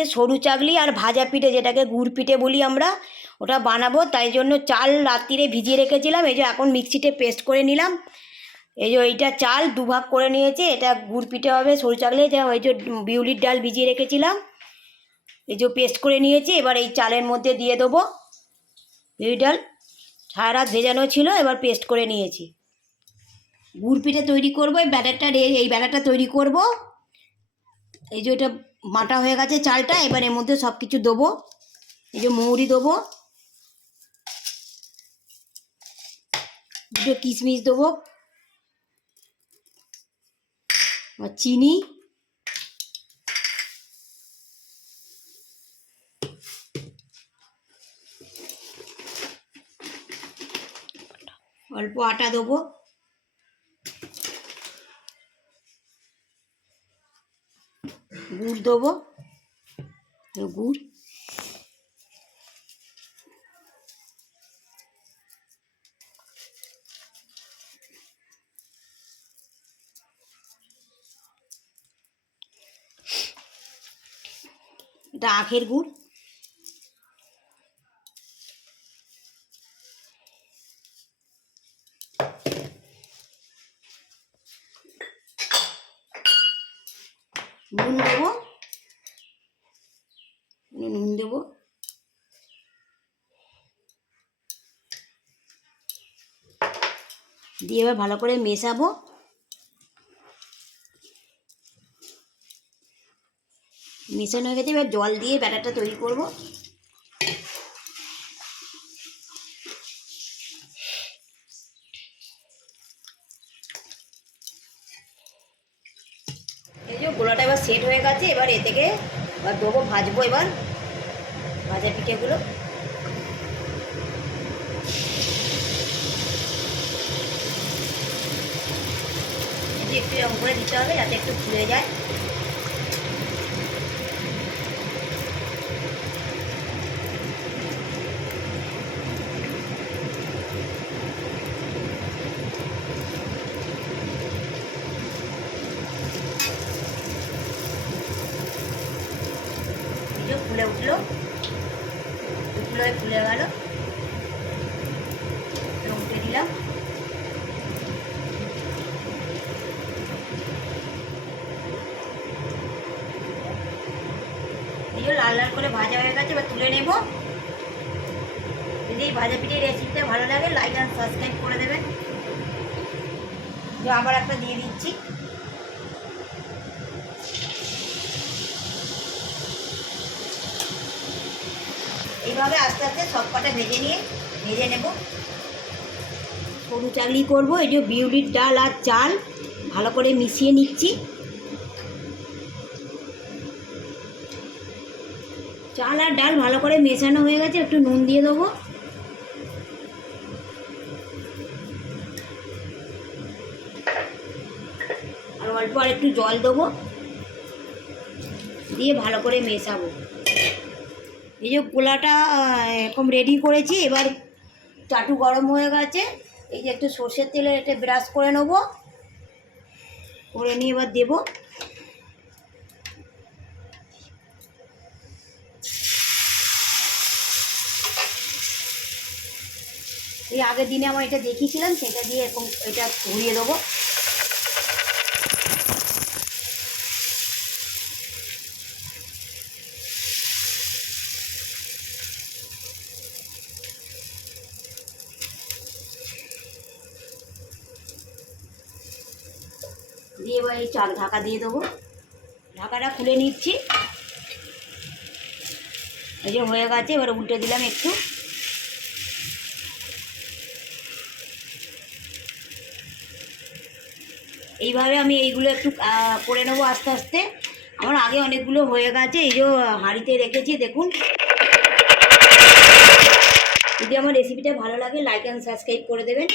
আজকে সরু চাকলি আর ভাজা পিঠে, যেটাকে গুড় পিঠে বলি আমরা, ওটা বানাবো। তাই জন্য চাল রাত্রিরে ভিজিয়ে রেখেছিলাম, এই যে এখন মিক্সিতে পেস্ট করে নিলাম। এই যে এইটা চাল দুভাগ করে নিয়েছি, এটা গুড় পিঠে হবে সরু চাকলি। ওই যে বিউলির ডাল ভিজিয়ে রেখেছিলাম, এই যে পেস্ট করে নিয়েছি। এবার এই চালের মধ্যে দিয়ে দেবো। বিউলির ডাল সারা রাত ভেজানো ছিল, এবার পেস্ট করে নিয়েছি। গুড় পিঠে তৈরি করবো, এই ব্যাটারটা তৈরি করব। এই যে এটা বাটা হয়ে গেছে চালটা, এবার এর মধ্যে সব কিছু দেবো। এই যে মৌরি দেবো, দুটো কিশমিশ দেবো, আর চিনি, অল্প আটা দেবো, গুড় দেবো, গুড়, এটা আখের গুড়, নুন দেবো, নুন দেবো, দিয়ে এবার ভালো করে মেশাবো। মেশানো হয়ে গেছে, এবার জল দিয়ে ব্যাটারটা তৈরি করব। এই যে গোলাটা এবার সেট হয়ে গেছে, এবার এ থেকে এবার দেবো, ভাজবো এবার ভাজা পিঠেগুলো। একটু এরকম করে দিতে হবে যাতে একটু ফুলে যায়। ফুলে উঠলো, ফুলে গেল, উঠে দিলাম। এই যে লাল লাল করে ভাজা হয়ে গেছে, এবার তুলে নেব। যদি এই ভাজা পিঠের রেসিপিটা ভালো লাগে, লাইক অ্যান্ড সাবস্ক্রাইব করে দেবেন। আবার একটা দিয়ে দিচ্ছি। এইভাবে আস্তে আস্তে সব কটা ভেজে নেব। সরু চাকলি করবো। এই যে বিউলির ডাল আর চাল ভালো করে মিশিয়ে নিচ্ছি। চাল আর ডাল ভালো করে মেশানো হয়ে গেছে, একটু নুন দিয়ে দেবো। আর অল্প আর একটু জল দেবো, দিয়ে ভালো করে মেশাবো। এই যে গোলাটা এরকম রেডি করেছি। এবার চাটু গরম হয়ে গেছে, এই যে একটু সর্ষের তেলে এটা ব্রাশ করে নেবো, করে নিয়ে এবার দেবো। এই আগের দিনে আমার এটা দেখিয়েছিলাম, সেটা দিয়ে এরকম এটা ঘুরিয়ে দেবো। দিয়ে এবার এই চাল ঢাকা দিয়ে দেবো। ঢাকাটা খুলে নিচ্ছি। এই যে হয়ে গেছে, এবার উল্টে দিলাম একটু। এইভাবে আমি এইগুলো একটু করে নেবো আস্তে আস্তে। আমার আগে অনেকগুলো হয়ে গেছে, এই যে হাঁড়িতে রেখেছি দেখুন। যদি আমার রেসিপিটা ভালো লাগে, লাইক অ্যান্ড সাবস্ক্রাইব করে দেবেন।